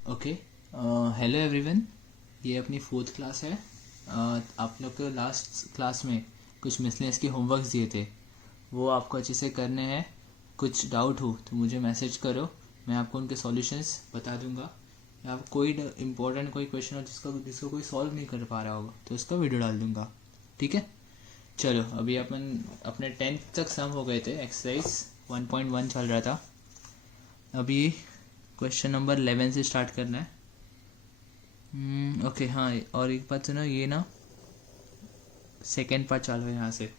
Okay, hello everyone. ये अपनी fourth class है। आप लोग को लास्ट क्लास में कुछ मिसलेनियस के होमवर्क्स दिए थे, वो आपको अच्छे से करने हैं। कुछ डाउट हो तो मुझे मैसेज करो, मैं आपको उनके सॉल्यूशंस बता दूंगा। या कोई इम्पोर्टेंट कोई क्वेश्चन हो जिसको कोई सॉल्व नहीं कर पा रहा होगा तो उसका वीडियो डाल दूंगा, ठीक है। चलो, अभी अपन अपने 10th तक सम हो गए थे, एक्सरसाइज 1.1 चल रहा था। अभी क्वेश्चन नंबर 11 से स्टार्ट करना है। ओके, हाँ, और एक बात सुनो, ये ना सेकेंड पार्ट चालू है यहाँ से।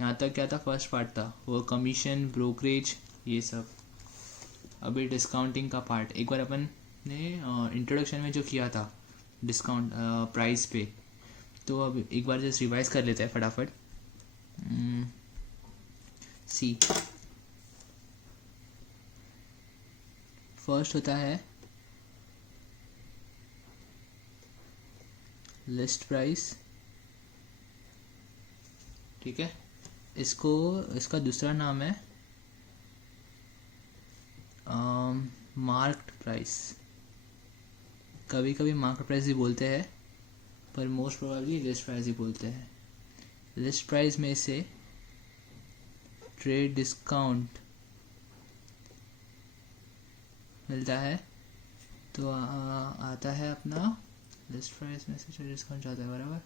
यहाँ तक क्या था, फर्स्ट पार्ट था, वो कमीशन ब्रोकरेज ये सब। अभी डिस्काउंटिंग का पार्ट एक बार अपन ने इंट्रोडक्शन में जो किया था डिस्काउंट प्राइस पे, तो अब एक बार जस्ट रिवाइज कर लेते हैं फटाफट। सी, फर्स्ट होता है लिस्ट प्राइस, ठीक है। इसका दूसरा नाम है मार्क्ड प्राइस। कभी कभी मार्केट प्राइस भी बोलते हैं, पर मोस्ट प्रोबेबली लिस्ट प्राइस ही बोलते हैं। लिस्ट प्राइस में से ट्रेड डिस्काउंट मिलता है, तो आता है अपना लिस्ट प्राइस में से ट्रेड डिस्काउंट जाता है बराबर।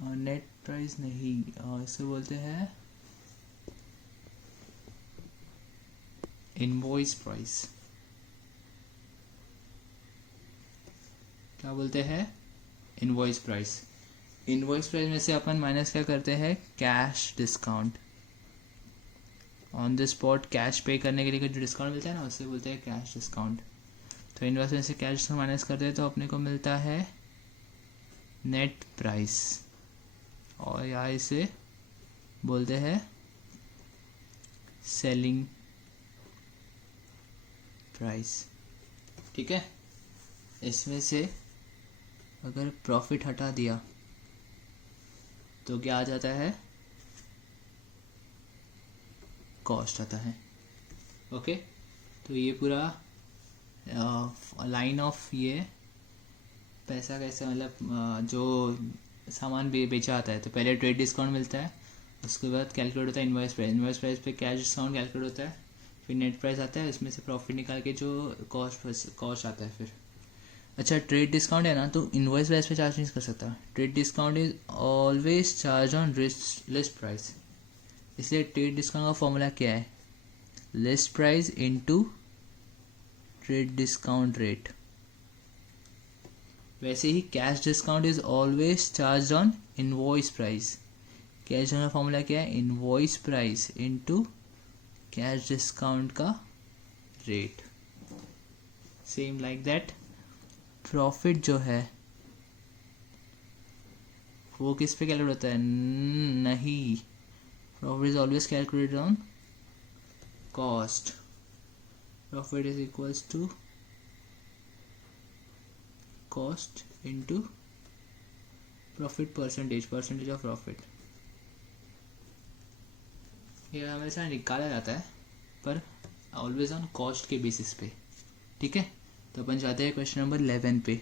और नेट प्राइस नहीं, इसे बोलते हैं इनवॉइस प्राइस। क्या बोलते हैं, इनवॉइस प्राइस। इनवॉइस प्राइस में से अपन माइनस क्या करते हैं, cash discount. On the spot cash पे करने के लिए जो डिस्काउंट मिलता है ना, उससे बोलते हैं कैश डिस्काउंट। तो इनवॉइस में से कैश डिस्काउंट माइनस करते हैं तो अपने को मिलता है नेट प्राइस, और यहाँ इसे बोलते हैं सेलिंग प्राइस, ठीक है। इसमें से अगर प्रॉफिट हटा दिया तो क्या आ जाता है, कॉस्ट आता है। ओके, तो ये पूरा लाइन ऑफ ये पैसा कैसे, मतलब जो सामान बेचा आता है तो पहले ट्रेड डिस्काउंट मिलता है, उसके बाद कैलकुलेट होता है इनवॉइस प्राइस। इनवॉइस प्राइस पे कैश डिस्काउंट कैलकुलेट होता है, फिर नेट प्राइस आता है, उसमें से प्रॉफिट निकाल के जो कॉस्ट आता है फिर। अच्छा, ट्रेड डिस्काउंट है ना, तो इनवॉइस प्राइस पे चार्ज नहीं कर सकता। Trade discount is always charge on list price. इसलिए ट्रेड डिस्काउंट का फॉर्मूला क्या है, list price into trade discount rate. वैसे ही cash discount is always charge on invoice price. Cash discount का फॉर्मूला क्या है, invoice price into cash discount का rate. Same like that, profit जो है वो किस पे कैलकुलेट होता है, नहीं, profit is always calculated on cost. Profit is equals to cost into profit percentage of profit. ये हमेशा निकाला जाता है, पर ऑलवेज ऑन कॉस्ट के बेसिस पे, ठीक है। तो अपन जाते हैं क्वेश्चन नंबर 11 पे।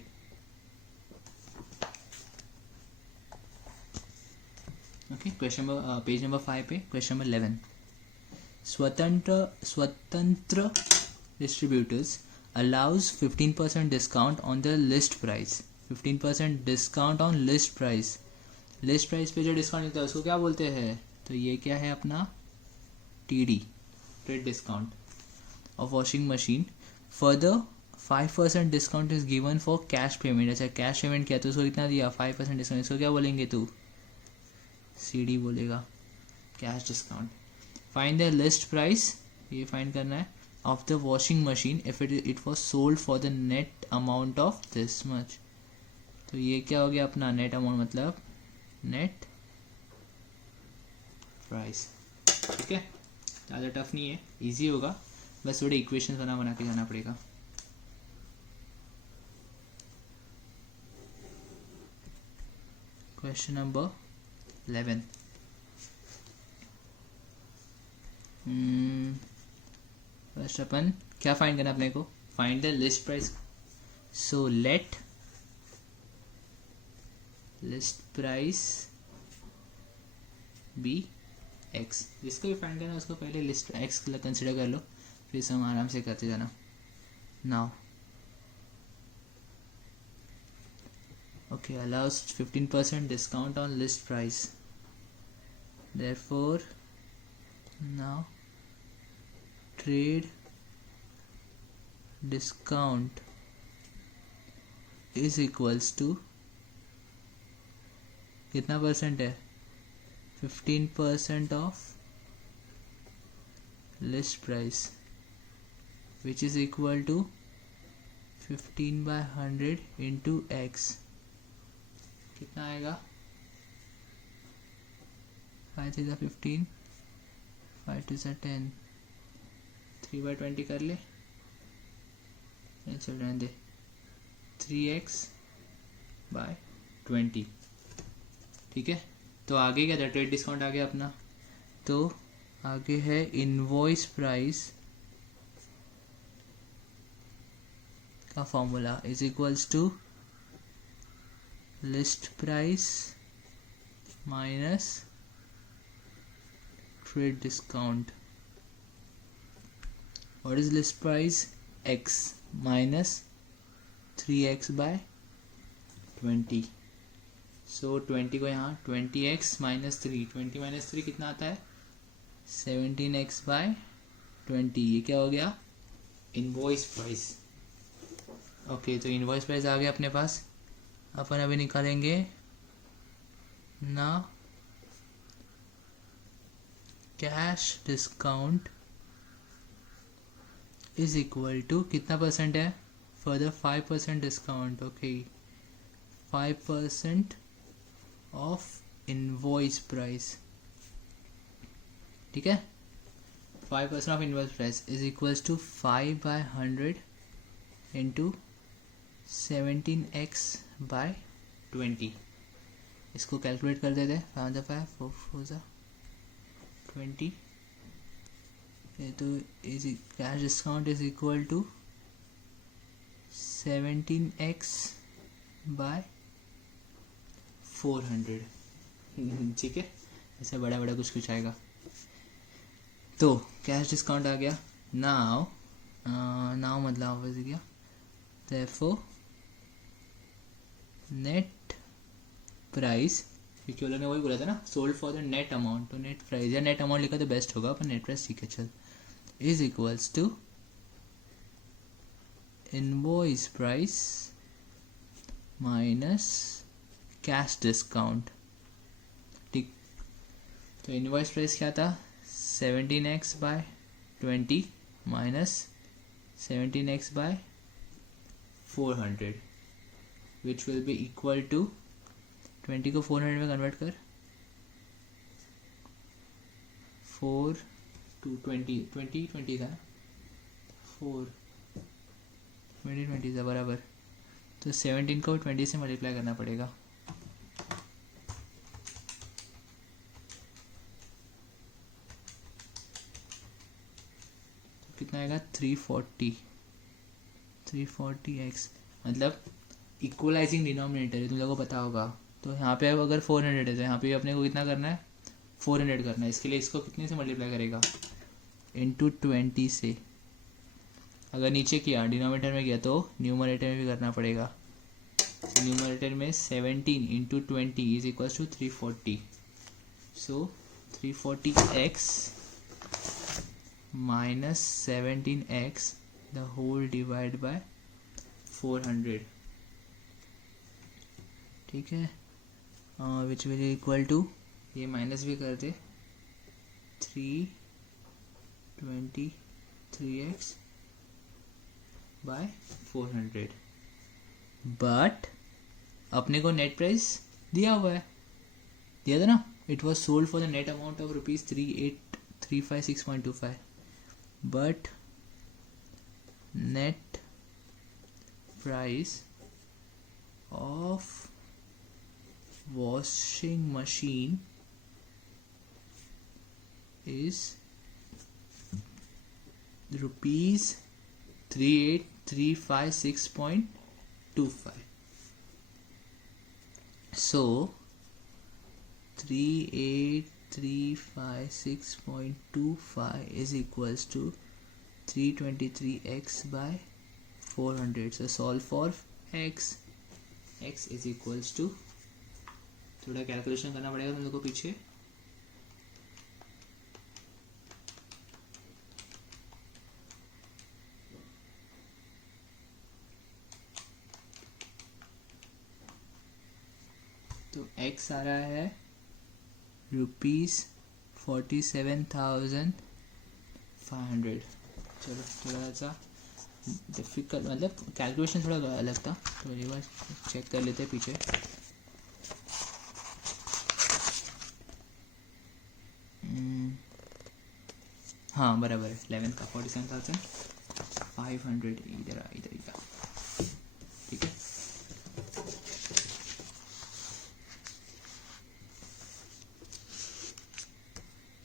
Okay, question number page number 5 पे क्वेश्चन नंबर 11। स्वतंत्र distributors allows 15% discount on the list price। 15% discount on list price। List price पे जो डिस्काउंट मिलता है उसको क्या बोलते हैं, तो ये क्या है अपना TD, trade discount of washing machine. Further 5% discount is given for cash payment. अच्छा, कैश पेमेंट किया तो उसको कितना दिया, 5% डिस्काउंट। इसको क्या बोलेंगे, तू CD बोलेगा, cash discount. Find the list price, ये फाइंड करना है, of the washing machine if it was sold for the net amount of this much। तो ये क्या हो गया अपना नेट अमाउंट, मतलब नेट प्राइस, ठीक है। ज़्यादा टफ नहीं है, इजी होगा, बस थोड़े इक्वेशन बना के जाना पड़ेगा। Question number 11। फर्स्ट अपन क्या फाइंड करना अपने को, find the list price. So let list price be X. जिसको भी फाइंड करना है उसको पहले लिस्ट एक्स कंसिडर कर लो, फिर हम आराम से करते जाना. Now okay, allows 15% discount on list price. Therefore now trade discount is equals to कितना परसेंट है, 15% of list price, which is equal to 15/100 into x. कितना आएगा, 5 3 15, 5 2 10, 3/20 कर ले, चल रहने दे, 3x/20. ठीक है. तो आगे क्या था, ट्रेड डिस्काउंट आ गया अपना. तो आगे है इनवॉइस प्राइस का formula is equals to list price minus trade discount. What is list price? X minus 3x/20. So 20 को यहाँ 20x minus 3, 20 minus 3 कितना आता है, 17x/20. ये क्या हो गया, इनवॉइस प्राइस. ओके, तो इनवॉइस प्राइस आ गया अपने पास. अपन अभी निकालेंगे ना cash discount is equal to कितना परसेंट है, further 5% discount. Okay, 5% of invoice price. ठीक है, 5% of invoice price is equals to 5/100 into 17x/20. इसको कैलकुलेट कर देते हैं. 5 5 4 4 20. ये तो cash discount is equal to 17x/400. ठीक है, ऐसे बड़ा बड़ा कुछ कुछ आएगा. तो कैश डिस्काउंट आ गया. नाउ मतलब ऑब्वियस गया. therefore नेट प्राइस, क्योंकि वो लोग ने वही बोला था ना, sold for the net amount. तो नेट प्राइस या नेट अमाउंट लिखा तो बेस्ट होगा, पर नेट प्राइस ठीक है चल, is equals to invoice price minus cash discount. ठीक, तो इनवॉइस प्राइस क्या था, 17x/20 minus 17x/400, which will be equal to 20 को 400 में कन्वर्ट कर, 4 to 20 20 था ना, 4 20 था बराबर. तो 17 को 20 से मल्टीप्लाई करना पड़ेगा. तो कितना आएगा, 340x. मतलब इक्वलाइजिंग डिनोमिनेटर है, तुम लोगों को पता होगा. तो यहाँ पे अगर 400 है तो यहाँ पे अपने को कितना करना है, 400 करना है. इसके लिए इसको कितने से मल्टीप्लाई करेगा, इंटू 20 से. अगर नीचे किया, डिनोमिनेटर में किया, तो न्यूमरेटर में भी करना पड़ेगा. तो न्यूमरेटर में 17 into 20 is equal to 340. So 340x minus 17x the whole divide by 400. ठीक है, विच विल इक्वल टू, ये माइनस भी कर दे, 323x बाय 400. बट अपने को नेट प्राइस दिया हुआ है, दिया था ना, it was sold for the net amount of ₹38356.25. But net price of washing machine is rupees 38,356.25. So 38,356.25 is equals to 323x by 400. So solve for x. x is equals to, थोड़ा calculation करना पड़ेगा तुम लोग को पीछे. तो x आ रहा है ₹47,500. चलो थोड़ा सा डिफिकल्ट, मतलब कैलकुलेशन थोड़ा अलग था, तो एक बार चेक कर लेते हैं पीछे. हाँ बराबर है, 11 का 47,500. इधर इधर ठीक है.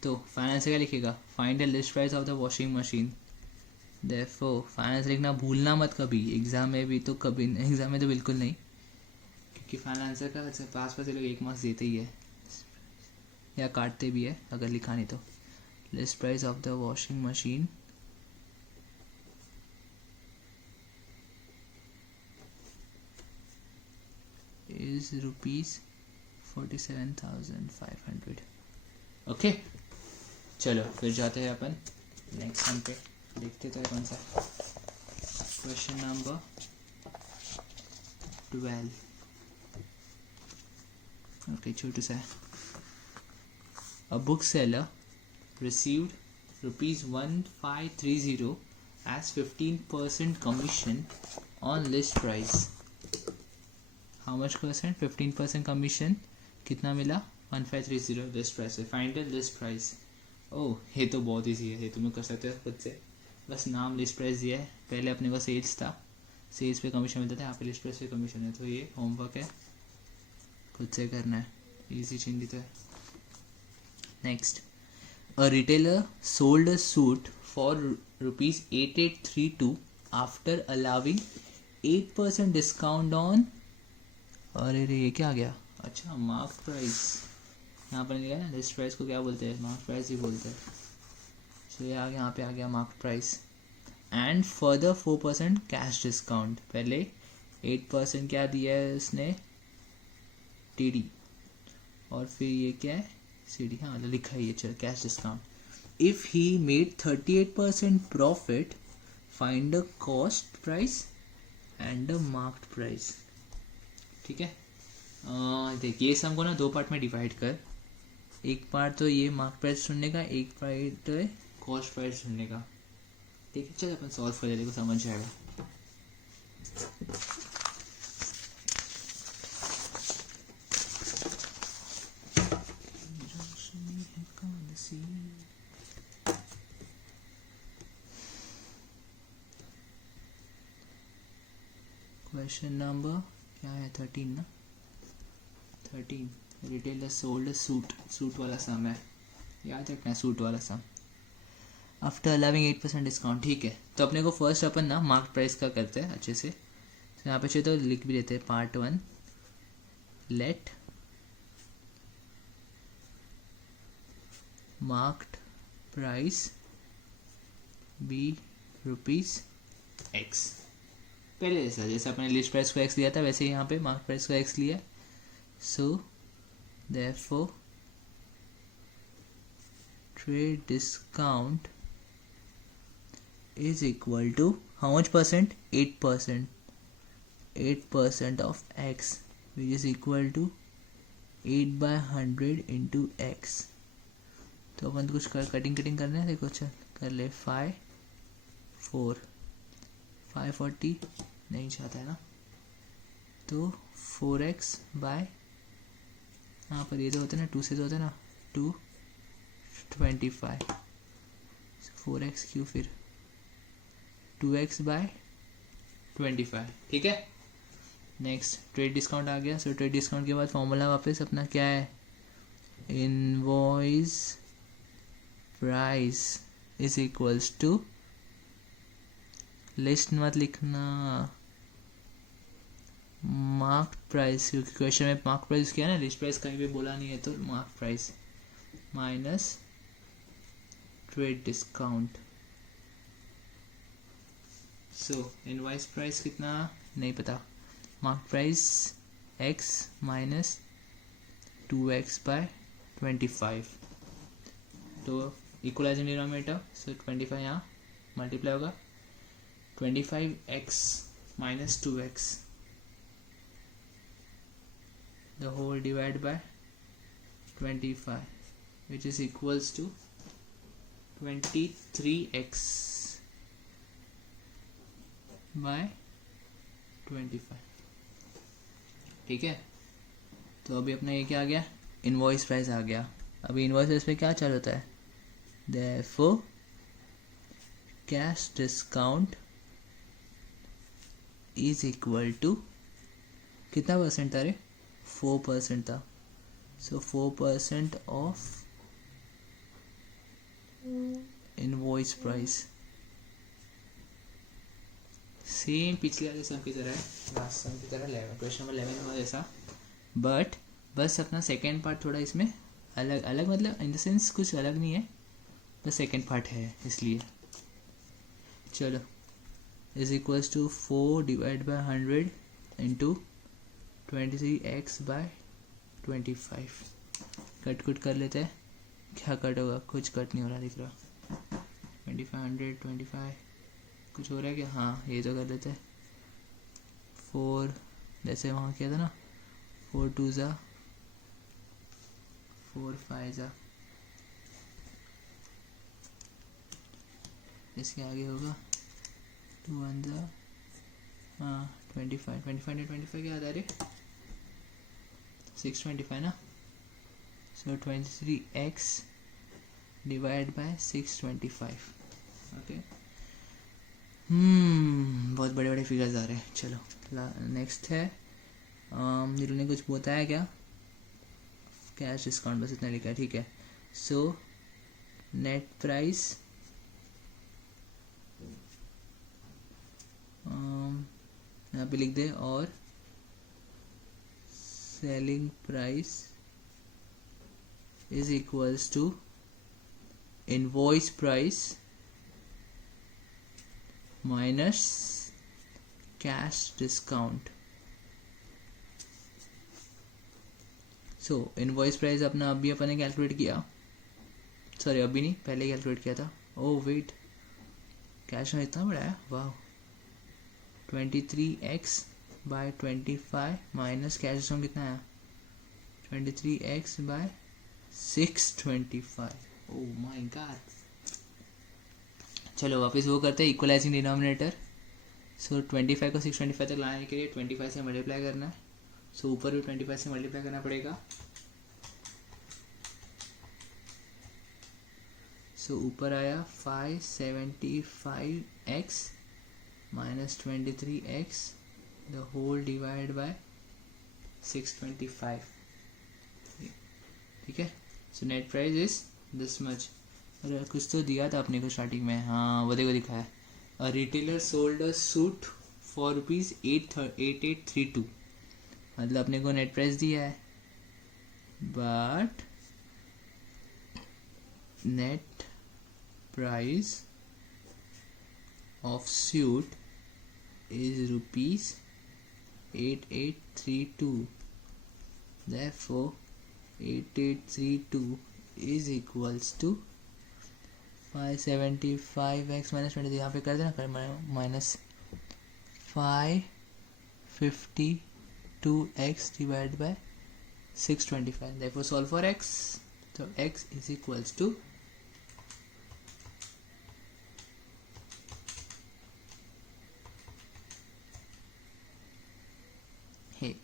तो फाइनेंस क्या लिखेगा, find the list price of the washing machine. Therefore finance लिखना भूलना मत कभी, एग्जाम में भी तो कभी, एग्जाम में तो बिल्कुल नहीं, क्योंकि फाइनेंस का पास लोग 1 मार्क्स देते ही है या काटते भी है अगर लिखा नहीं तो. List price of the washing machine is ₹47,500. Okay चलो फिर जाते हैं अपन नेक्स्ट वन पे, देखते तो है कौन सा. Question number 12. ओके छोटू सा. A book seller received ₹1530 as 15% commission on list price. How much percent? 15% commission. कितना मिला? 1530 लिस्ट प्राइस पे. Find the list price. ओह ये तो बहुत ईजी है, ये तुम लोग कर सकते हो खुद से. बस नाम लिस्ट प्राइस दिया है, पहले अपने को सेल्स था, सेल्स पे कमीशन मिलता था, यहाँ पे लिस्ट प्राइस पे कमीशन है. तो ये होमवर्क है, खुद से करना है, ईजी चीज तो है. Next, a retailer sold a suit for ₹8832 after allowing 8% discount on, अरे रे ये क्या आ गया, अच्छा मार्क प्राइस. यहाँ पर लिखा है ना लिस्ट प्राइस को क्या बोलते हैं, मार्क प्राइस ही बोलते हैं. सो ये आ गया, यहाँ पे आ गया mark price. And further 4% cash discount. पहले 8% क्या दिया है उसने, TD, और फिर ये क्या है, CD. हाँ लिखा है ये, चल cash discount. If he made 38% profit, find the cost price and the marked price. ठीक है. देखिए इस हमको ना 2 पार्ट में डिवाइड कर. एक पार्ट तो ये मार्क प्राइस ढूंढने का, एक पार्ट तो है कॉस्ट प्राइस ढूंढने का. ठीक है चल अपन सॉल्व कर लेते, समझ जाएगा. क्वेश्चन नंबर क्या है, 13 ना, 13. रिटेलर सोल्ड सूट वाला सम है, याद रखना सूट वाला सम. After allowing 8% discount. ठीक है, तो अपने को फर्स्ट अपन ना मार्क प्राइस का करते हैं अच्छे से. तो यहाँ पे चाहिए तो लिख भी देते हैं part 1. Let marked price be ₹X. पहले जैसे अपने लिस्ट प्राइस को x लिया था, वैसे ही यहाँ पे मार्क प्राइस को x लिया. So therefore trade discount is equal to how much percent? 8%. 8% of x, which is equal to 8/100 into x. तो अपन कुछ कटिंग करना है. देखो चल कर ले. 540 नहीं चाहता है ना, तो 4x बाय, यहाँ पर ये तो होता है ना 2 से, तो होता है ना 225. 4x क्यों, फिर 2x बाय 25. ठीक है. नेक्स्ट ट्रेड डिस्काउंट आ गया. सो ट्रेड डिस्काउंट के बाद फॉर्मूला वापस अपना क्या है, invoice price is equals to list मत लिखना, मार्क प्राइस, क्योंकि क्वेश्चन में मार्क प्राइस किया ना, लिस्ट प्राइस कहीं भी बोला नहीं है, तो mark price minus trade discount. So invoice price कितना नहीं पता, mark price x minus 2x by 25, तो इक्वलाइजिंग डिनोमिनेटर, सो 25 यहाँ मल्टीप्लाई होगा 25x minus 2x the whole divided by 25, which is equals to 23x by 25। ठीक है, तो अभी अपना ये क्या आ गया, इनवॉइस प्राइस आ गया। अभी इनवॉइस प्राइस पे क्या चालू होता है, therefore cash discount is equal to, कितना परसेंट था रे, 4% था, so 4% of invoice price. Same पिछले वाले सम की तरह है, लास्ट सम की तरह 11 क्वेश्चन नंबर 11 हुआ जैसा, बट बस अपना सेकेंड पार्ट थोड़ा इसमें अलग अलग, मतलब इन द सेंस कुछ अलग नहीं है, बस सेकेंड पार्ट है इसलिए। चलो, is equals to 4 divide by 100 into 23x by 25। Cut कुट कर लेते हैं, क्या कट होगा, कुछ कट नहीं हो रहा दिख रहा, 2500 25 कुछ हो रहा है क्या, हाँ ये तो कर लेते हैं, 4 जैसे वहाँ किया था ना, 4 2 ज़ा 4 5 ज़ा, इसके आगे होगा 2 1 ज़ा, हाँ 25 25 25 क्या आता है रे, 625 ना, सो 23x डिवाइड बाय 625। ओके, बहुत बड़े बड़े फिगर्स आ रहे हैं। चलो नेक्स्ट है, नीरू ने कुछ बताया क्या, कैश डिस्काउंट बस इतना लिखा है, ठीक है। सो नेट प्राइस यहाँ पे लिख दे, और selling price is equals to invoice price minus cash discount. So invoice price अपना अभी अपन ने कैलकुलेट किया, सॉरी अभी नहीं पहले कैलकुलेट किया था, ओह वेट कैश में इतना बड़ा है, वाह, 23x by 25 minus cash discount कितना है, 23x bye 625, oh my God. चलो वापस वो करते हैं, इक्वलाइजिंग डिनोमिनेटर, सो 25 को 625 तक लाने के लिए 25 से मल्टीप्लाई करना है, सो ऊपर भी 25 से मल्टीप्लाई करना पड़ेगा, सो ऊपर आया 575x minus 23x the whole divide by 625, ठीक है। So net price is this much. अरे कुछ तो दिया था अपने को स्टार्टिंग में, हाँ वो देखो दिखाया, a retailer sold a suit for ₹8832, मतलब अपने को नेट प्राइस दिया है, but net price of suit is ₹8832, therefore 8832 is equals to 575x minus 23, यहाँ पे कर देना, कर minus 552x divided by 625, therefore solve for x, so x is equals to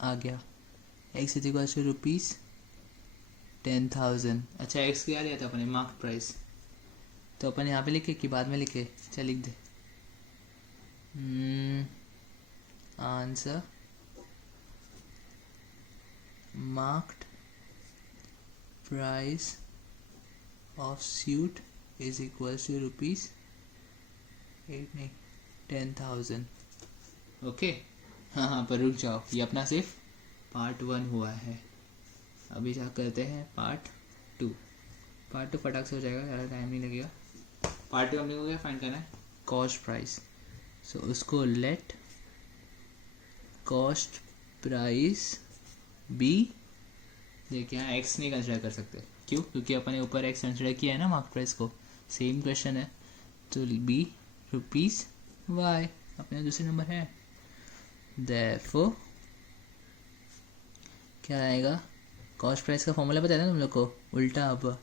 आ गया, x इज इक्वल टू ₹10,000। अच्छा x क्या लिया था अपने, मार्क प्राइस, तो अपन यहाँ पे लिखे कि बाद में लिखे, चल लिख दे, answer marked price of suit is equal to ₹8 नहीं 10,000. ओके. हाँ, पर रुक जाओ, ये अपना सिर्फ पार्ट 1 हुआ है. अभी क्या करते हैं पार्ट 2. पार्ट 2 फटाक से हो जाएगा, ज़्यादा टाइम नहीं लगेगा. पार्ट 2 हमने को क्या फाइंड करना है? Cost price. सो उसको लेट कॉस्ट प्राइस बी. देखिए यहाँ एक्स नहीं कंसिडर कर सकते. क्यों? क्योंकि अपन ने ऊपर एक्स कंसिडर किया है ना मार्क प्राइस को. सेम क्वेश्चन है. तो बी रुपीज़ वाई अपने दूसरे नंबर है. देयरफॉर क्या आएगा? कॉस्ट प्राइस का फॉर्मूला पता है ना तुम लोग को? उल्टा. अब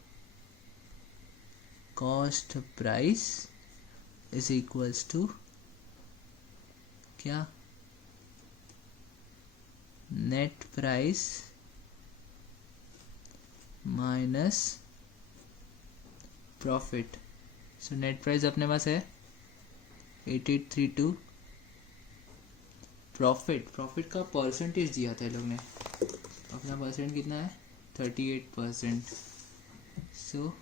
cost price is equals to क्या? Net price minus profit. So net price अपने पास है 8832. प्रॉफिट का परसेंटेज दिया था लोग ने. अपना परसेंट कितना है? 38%. सो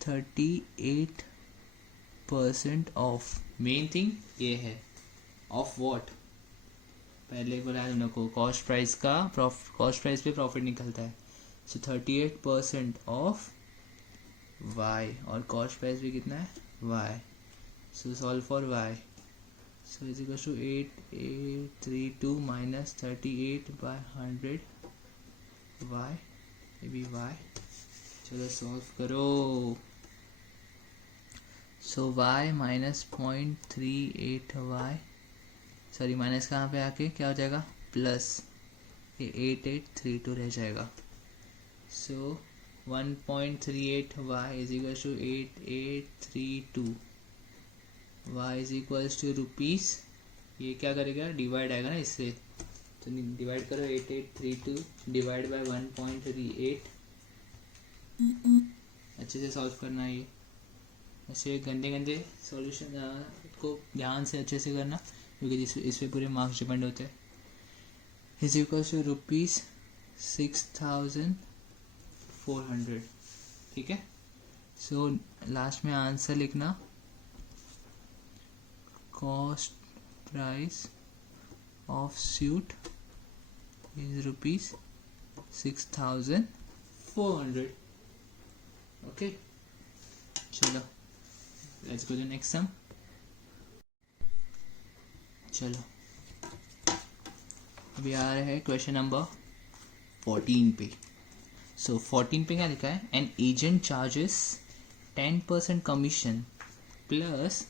38% ऑफ. मेन थिंग ये है ऑफ व्हाट? पहले बोला तुम लोग को कॉस्ट प्राइस का कॉस्ट प्राइस पे प्रॉफिट निकलता है. सो 38% ऑफ y और कॉस्ट प्राइस भी कितना है? y. So solve for y. So is equal to 8832 minus 38/100 y. ये भी y. चलो सॉल्व करो. So y minus 0.38y. Sorry minus कहाँ पे आके क्या हो जाएगा? प्लस ये 8832 रह जाएगा. So 1.38y is equal to 8832. y is equals to rupees. ये क्या करेगा? डिवाइड आएगा ना इससे. तो डिवाइड करो 8832 डिवाइड बाय 1.38. अच्छे से सॉल्व करना है ये. ऐसे गंदे सॉल्यूशन को ध्यान से अच्छे से करना क्योंकि इस पे पूरे मार्क्स डिपेंड होते हैं. Is equals to rupees 6400. ठीक है. सो लास्ट में आंसर लिखना. Cost price of suit is rupees 6400. Okay. चलो let's go to next sum. चलो अभी आ रहा है क्वेश्चन नंबर 14 पे. सो 14 पे क्या लिखा है? An agent charges 10% commission plus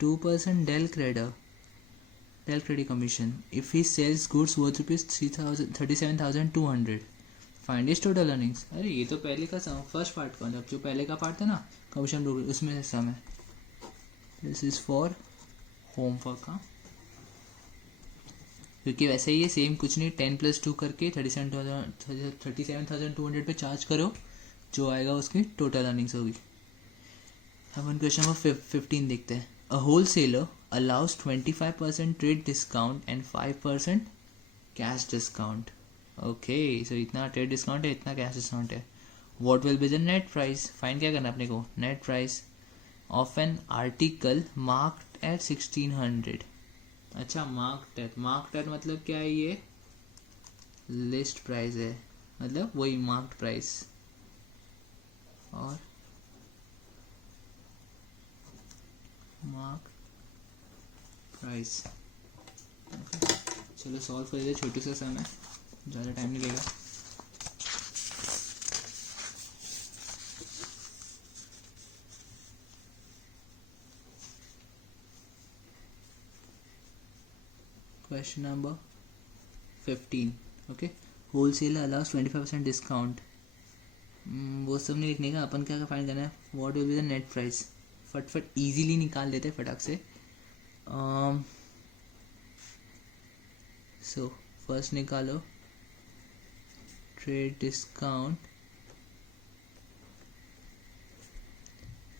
2% del credit commission if he sells goods worth rupees 37,200. Find his total earnings. अरे ये तो पहले का सम, फर्स्ट पार्ट का, जब जो पहले का पार्ट था ना कमीशन उसमें से सम है. दिस इज फॉर होमवर्क का. क्योंकि वैसे ही ये सेम कुछ नहीं, 10 + 2 करके 37,200 पे चार्ज करो, जो आएगा उसकी टोटल अर्निंग्स होगी. अपन क्वेश्चन नंबर 15 देखते हैं. A wholesaler allows 25% trade discount and 5% cash discount. Okay. So इतना ट्रेड डिस्काउंट है, इतना कैश डिस्काउंट है. What will be the net price? Find क्या करना अपने को? Net price of an article marked at 1600. अच्छा मार्क्ड एट मतलब क्या है? ये लिस्ट प्राइस है, मतलब वही मार्क्ड प्राइस. और मार्क्ड प्राइस. चलो सॉल्व कर दे. छोटी सा सम है, ज़्यादा टाइम नहीं लगेगा. Question number 15. Okay. Wholesaler allows 25% discount. वो सब नहीं लिखने का. अपन क्या फाइंड करना है? What will be the net price. फटफट इजीली निकाल देते फटाक से. सो फर्स्ट निकालो trade discount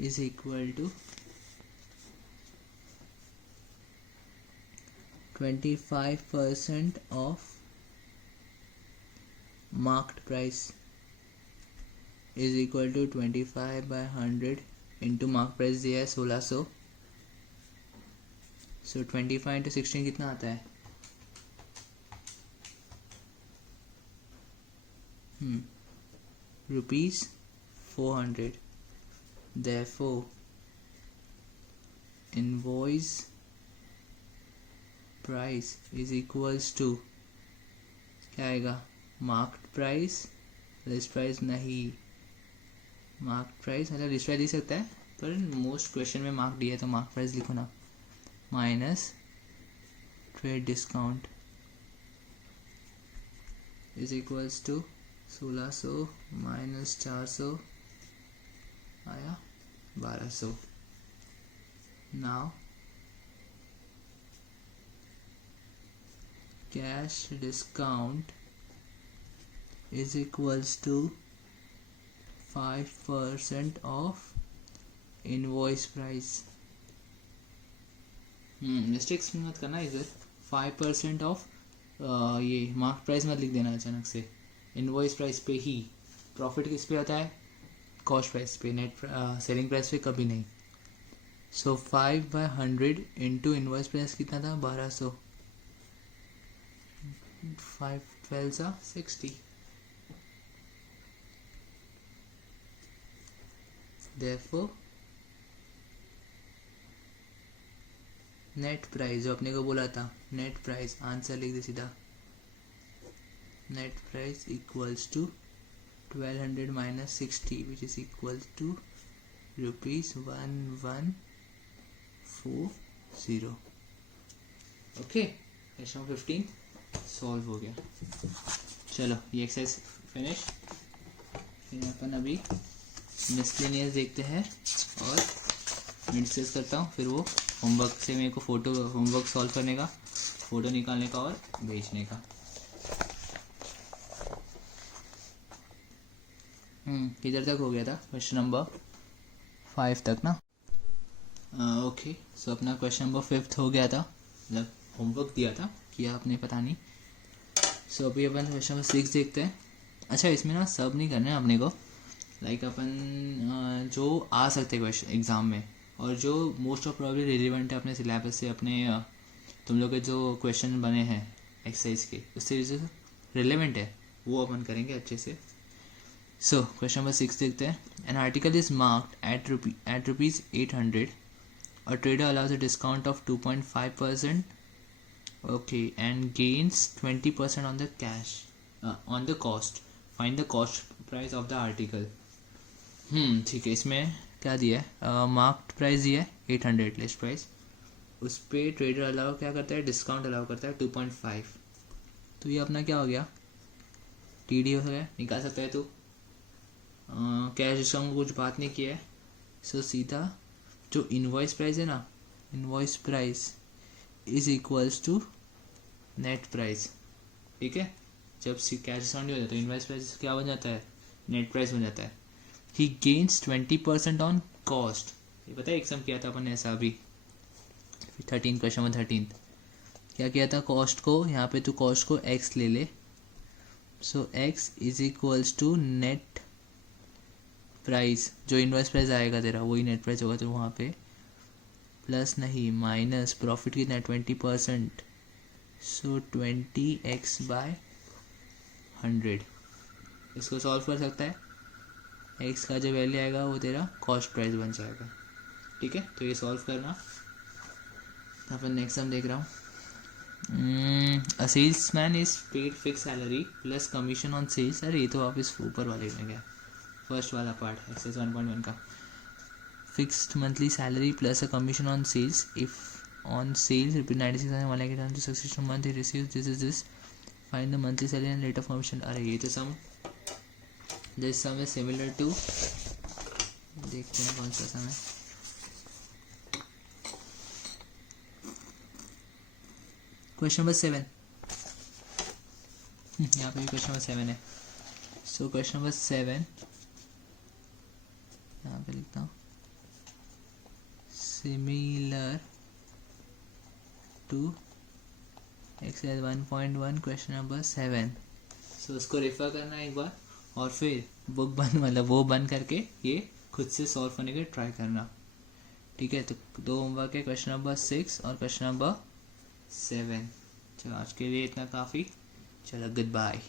is equal to 25% of marked price is equal to 25/100 into marked price दिया है 1600 सो 25 इंटू 16 कितना आता है? ₹400. Therefore invoice price is equals to क्या आएगा? मार्क्ड प्राइस, लिस्ट प्राइस नहीं, मार्क्ड प्राइस मतलब लिस्ट प्राइस लिख सकता है, पर मोस्ट क्वेश्चन में मार्क दिया है तो मार्क प्राइस लिखो ना, minus trade discount is equals to 1600 minus 400 आया 1200. Now cash discount is equals to 5% of invoice price. Mistakes मत करना इधर. 5% ऑफ ये मार्क प्राइस मत लिख देना अचानक से. इनवॉइस प्राइस पे ही. प्रॉफिट किस पे आता है? कॉस्ट प्राइस पे, नेट सेलिंग प्राइस पे कभी नहीं. सो 5/100 इंटू इनवॉइस प्राइस कितना था? 1200. 5 12s are 60. Therefore net price जो अपने को बोला था, नेट प्राइस आंसर लिख दे सीधा. Net price equals to 1200 minus 60 which is equals to ₹1140. Okay, question 15 solve हो गया. चलो ये एक्सरसाइज फिनिश. फिर अपन अभी मिसलेनियस देखते हैं और मैं डिस्कस करता हूँ. फिर वो होमवर्क से मेरे को होमवर्क सॉल्व करने का, फ़ोटो निकालने का और भेजने का. किधर तक हो गया था? क्वेश्चन नंबर 5 तक ना. ओके, सो अपना क्वेश्चन नंबर 5 हो गया था, मतलब होमवर्क दिया था, किया आपने पता नहीं. सो अभी अपन क्वेश्चन नंबर 6 देखते हैं. अच्छा, इसमें ना सब नहीं करना है अपने को. लाइक अपन जो आ सकते क्वेश्चन एग्ज़ाम में और जो मोस्ट ऑफ प्रॉब्लम रिलेवेंट है अपने सिलेबस से, अपने तुम लोग के जो क्वेश्चन बने हैं एक्सरसाइज के, उससे जो रिलेवेंट है वो अपन करेंगे अच्छे से. सो क्वेश्चन नंबर 6 देखते हैं. An article is marked at ₹800. A trader allows a discount of 2.5%. Okay, and gains 20% on the cash, on the cost. Find the cost price of the article. ठीक है. इसमें क्या दिया है? मार्क्ड प्राइस दिया है 800 लिस्ट प्राइस. उस पर ट्रेडर अलाउ क्या करता है? डिस्काउंट अलाउ करता है 2.5. तो ये अपना क्या हो गया? TD हो गया, निकाल सकता है. तो कैश डिस्काउंट कुछ बात नहीं किया है. सो सीधा जो इनवॉइस प्राइस है ना, invoice price is equals to net price. ठीक है. जब कैश डिस्काउंट नहीं होता तो इनवॉइस प्राइस क्या बन जाता है? नेट प्राइस बन जाता है. ही गेन्स 20% ऑन कॉस्ट. ये पता है एग्जाम किया था अपन ने ऐसा अभी 13 क्वेश्चन नंबर 13. क्या किया था? कॉस्ट को यहाँ पे तो कॉस्ट को x ले ले. So x is equals to net price. जो इनवॉइस प्राइस आएगा तेरा वही नेट प्राइस होगा, तो वहाँ पे प्लस नहीं माइनस प्रॉफिट कितना? 20%. सो 20x/100. इसको सॉल्व कर सकता है. x का जो वैल्यू आएगा वो तेरा कॉस्ट प्राइस बन जाएगा. ठीक है, तो ये सॉल्व करना. अपन नेक्स्ट हम देख रहा हूँ. A salesman is paid fix salary plus commission on sales. अरे ये तो वापस ऊपर वाले में गया, फर्स्ट वाला पार्ट एक्सरसाइज 1.1 का. Fixed monthly salary plus a commission on sales. If on sales repeat 96,100 to successful month he receives this is this. Find the monthly salary and rate of commission. अरे ये तो सम, this sum is similar to, देखते हैं कौन सा सम है. Question number 7. यहाँ पे भी क्वेश्चन नंबर 7 है. सो क्वेश्चन नंबर 7 यहाँ पे लिखता हूँ. Similar to exercise 1.1 question number 7. सो उसको रेफर करना एक बार और फिर बुक बंद, मतलब वो बंद करके ये खुद से सॉल्व करने के ट्राई करना. ठीक है, तो 2 होमवर्क है, क्वेश्चन नंबर 6 और क्वेश्चन नंबर 7। चलो आज के लिए इतना काफ़ी, चलो गुड बाय।